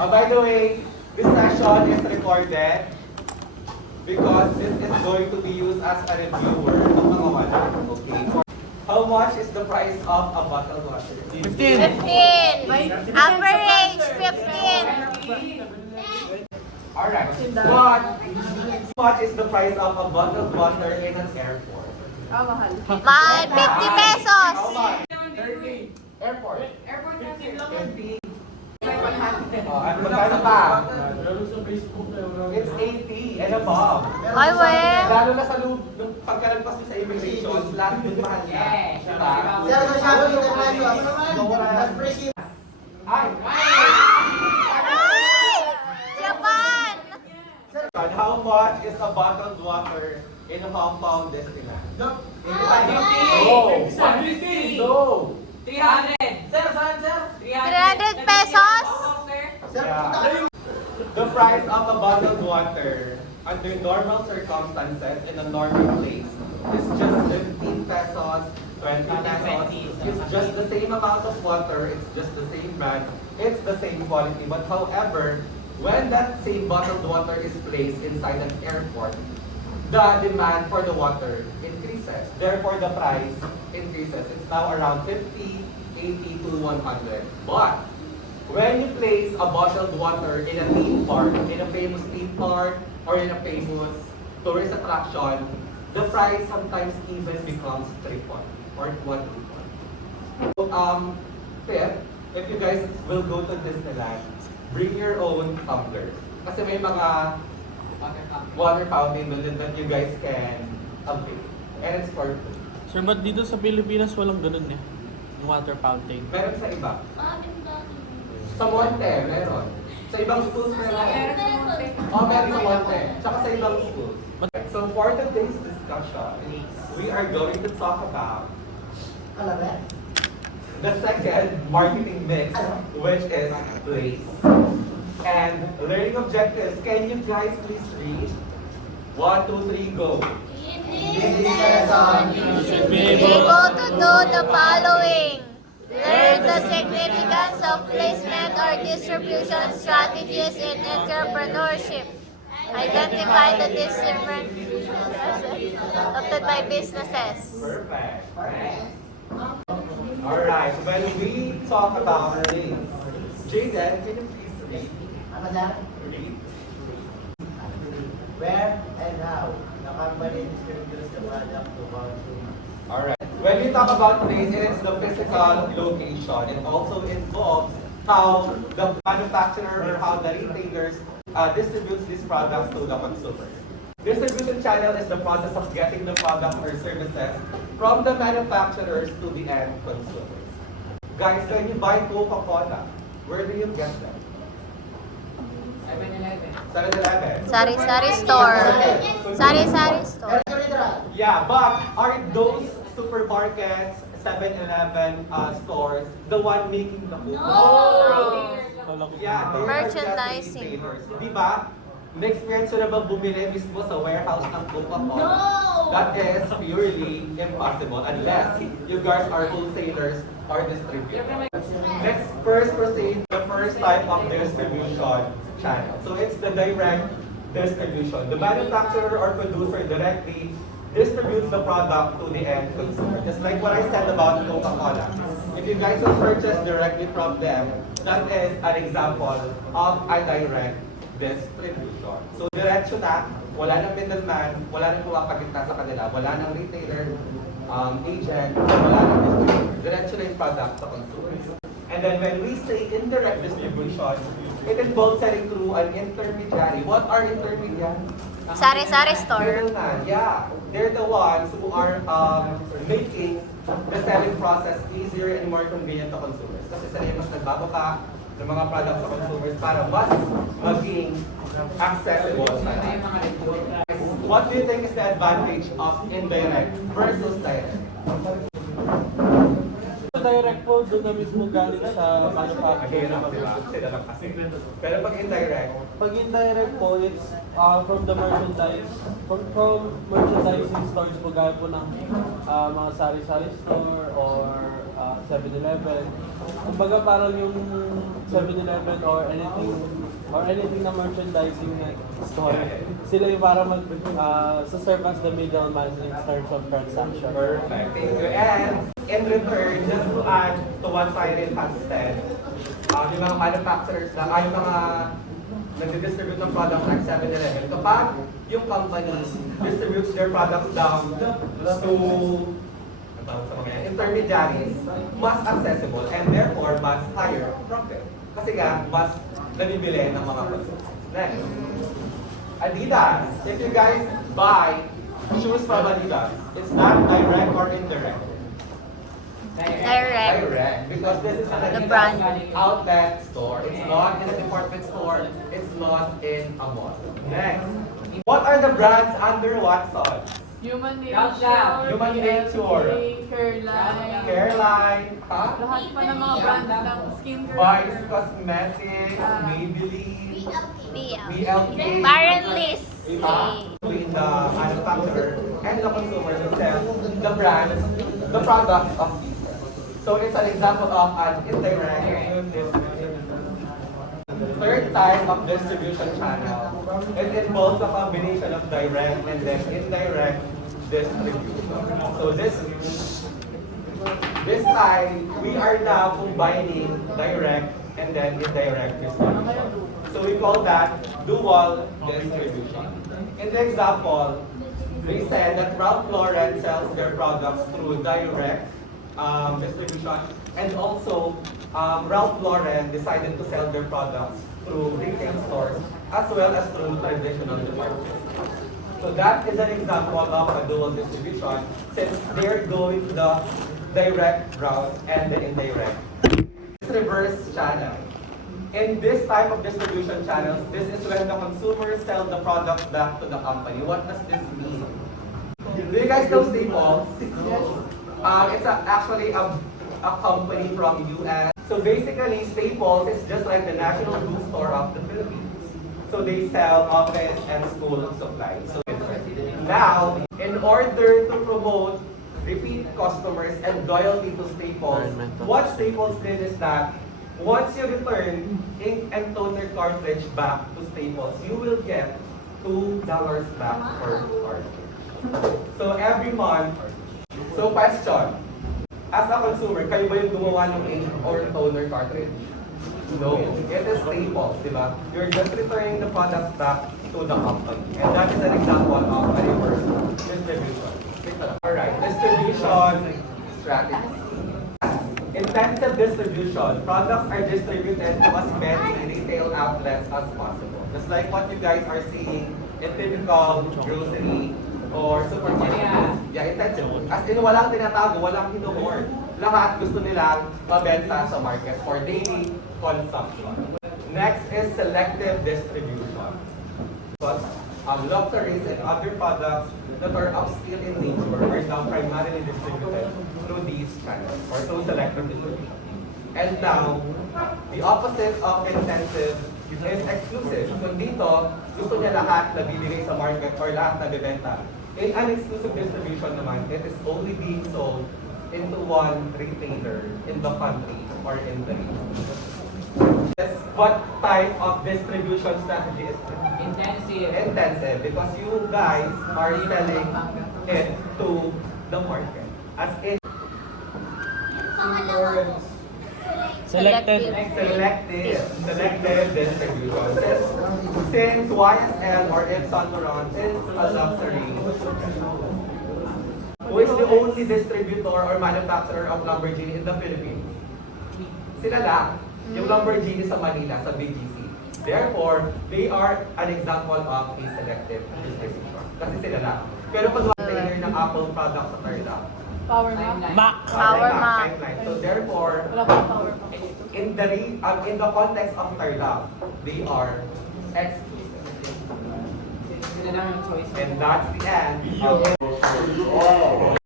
By the way, this session is recorded because this is going to be used as a reviewer ng mga water. Okay. How much is the price of a bottled water? 15. 15. Average 15. Alright. What? How much is the price of a bottled water in an airport? Mahal 50 pesos. How much? 30. Airport. 50. Magkano pa? It's 80 and above. Ay, we. Lalo na sa loob, nung pagkalagpas nyo sa immigration, lahat yung mahal niya. Diba? Ay! Japan. How much is a bottled water in Hong Kong Disneyland? No! 150! No! 300! Sir, saan, sir? 300 pesos. Yeah. The price of a bottled water under normal circumstances in a normal place is just 15 pesos, 20 pesos. It's just the same amount of water, it's just the same brand, it's the same quality. But however, when that same bottled water is placed inside an airport, the demand for the water increases. Therefore, the price increases. It's now around 50, 80 to 100. But when you place a bottled water in a theme park, in a famous theme park, or in a famous tourist attraction, the price sometimes even becomes triple or quadruple. So, Pip, if you guys will go to Disneyland, bring your own tumbler. Kasi may mga water fountain doon that you guys can avail. And it's for free. Sir, ba't dito sa Pilipinas walang ganun eh? Yung water fountain. Meron sa iba. Sa Monte, meron. Sa ibang schools meron. Meron sa Monte. Tsaka sa ibang schools. So for today's discussion, we are going to talk about the second marketing mix, which is place. And learning objectives. Can you guys please read? 1, 2, 3, go. You should be Be able to do the following. Learn the significance of placement or distribution strategies in entrepreneurship. Identify the distribution adopted by businesses. Perfect. Alright, when we talk about things, Jaden, can you please read? Read. Where and how the company distributes the product to consumers. Alright. When we talk about place, it is the physical location. It also involves how the manufacturer or how the retailers distributes these products to the consumers. Distribution channel is the process of getting the product or services from the manufacturers to the end consumers. Guys, when you buy Coca-Cola, where do you get them? 7-Eleven. Sari-sari store. Sari-sari store. Yeah, but are those supermarkets, 7-Eleven stores, the one making the Coca-Cola? Yeah, they are just Merchandising. retailers. Di ba? Na-experience nyo na ba bumili mismo sa warehouse ng Coca-Cola? No! That is purely impossible unless you guys are wholesalers or distributors. Let's first proceed the first type of distribution channel. So it's the direct distribution. The manufacturer or producer directly distributes the product to the end consumer. Just like what I said about Coca-Cola. If you guys will purchase directly from them, that is an example of a direct distribution. So diretso na, wala nang middleman, wala nang pumapagitna sa kanila, wala nang retailer, agent, wala nang distributor. Diretso na yung product sa consumer. And then when we say indirect distribution, it involves selling through an intermediary. What are intermediaries? Sari-sari store. Middleman, yeah. They're the ones who are making the selling process easier and more convenient to consumers. Kasi sila yung mas nagbababa ng mga products sa consumers para mas maging accessible sa lahat. What do you think is the advantage of indirect versus direct? Direct po, doon na mismo galing sa manufacturer. Mahirap, di ba? Sila lang kasi. Pero pag indirect, Pag indirect po, it's from the merchandise, from merchandising stores po, gaya po ng mga sari-sari store or 7-Eleven. Kumbaga parang yung 7-Eleven or anything na merchandising na store, sila yung para serve as the middleman in terms of transaction. Perfect. Thank you. And in return, just to add to what Cyril has said, yung mga manufacturers na, yung mga nag-distribute ng products like 7-Eleven, kapag yung company distributes their products down to intermediaries, mas accessible and therefore mas higher profit. Kasi nga, mas nabibili ng mga consumers. Next. Adidas. If you guys buy shoes from Adidas, is that direct or indirect? Direct. Direct. Because this is an The Adidas brand. outlet store. It's not in a department store. It's not in a mall. Next. What are the brands under Watson? Human Countdown. Nature, Human Nature. Careline, Careline, ha? lahat pa ng mga brand ng skincare. Vice Cosmetics, Maybelline, BLK. Baron List. Between the manufacturer and the consumer who sell the brands, the products of these brands. So it's an example of an indirect distribution. Third type of distribution channel. It involves a combination of direct and then indirect distribution. So this time, we are now combining direct and then indirect distribution. So we call that dual distribution. In the example, we said that Ralph Lauren sells their products through direct distribution, and also Ralph Lauren decided to sell their products through retail stores as well as through traditional department stores. So that is an example of a dual distribution since they're going the direct route and the indirect. This reverse channel. In this type of distribution channels, this is when the consumers sell the products back to the company. What does this mean? Do you guys know Staples? It's actually a company from US. So basically, Staples is just like the national food store of the Philippines. So they sell office and school supplies. So now, in order to promote repeat customers and loyalty to Staples, what Staples did is that once you return ink and toner cartridge back to Staples, you will get $2 back per cartridge. So every month, so question, as a consumer, kayo ba yung gumawa ng ink or toner cartridge? No. It is Staples, di ba? You're just returning the products back to the company. And that is an example of a reverse distribution. Alright, distribution strategy. Intensive distribution. Products are distributed to as many retail outlets as possible. Just like what you guys are seeing in typical grocery or supermarket. Yeah, intensive. As in, walang tinatago, walang hinuhord. Lahat gusto nilang mabenta sa market for daily consumption. Next is selective distribution. But luxuries and other products that are upscale in nature are now primarily distributed through these channels or through selective distribution. And now, the opposite of intensive is exclusive. So dito, gusto niya lahat na bibigay sa market or lahat na bibenta. In an exclusive distribution naman, it is only being sold into one retailer in the country or in the region. Yes, what type of distribution strategy is this? Intensive. Intensive, because you guys are selling it to the market. As in Selected. selective distribution. Since YSL or Yves Saint Laurent is a luxury, who is the only distributor or manufacturer of Lamborghini in the Philippines? Sila lang. Yung Lamborghini sa Manila, sa BGC. Therefore, they are an example of a selective distribution. Kasi sila lang. Pero pag retailer ng Apple products sa Tarlac, Power Mac. Mac. Power Mac. pipeline. So therefore, Wala pa Power Mac. in the context of Tarlac, they are exclusive. Sila lang yung choice. And that's the end of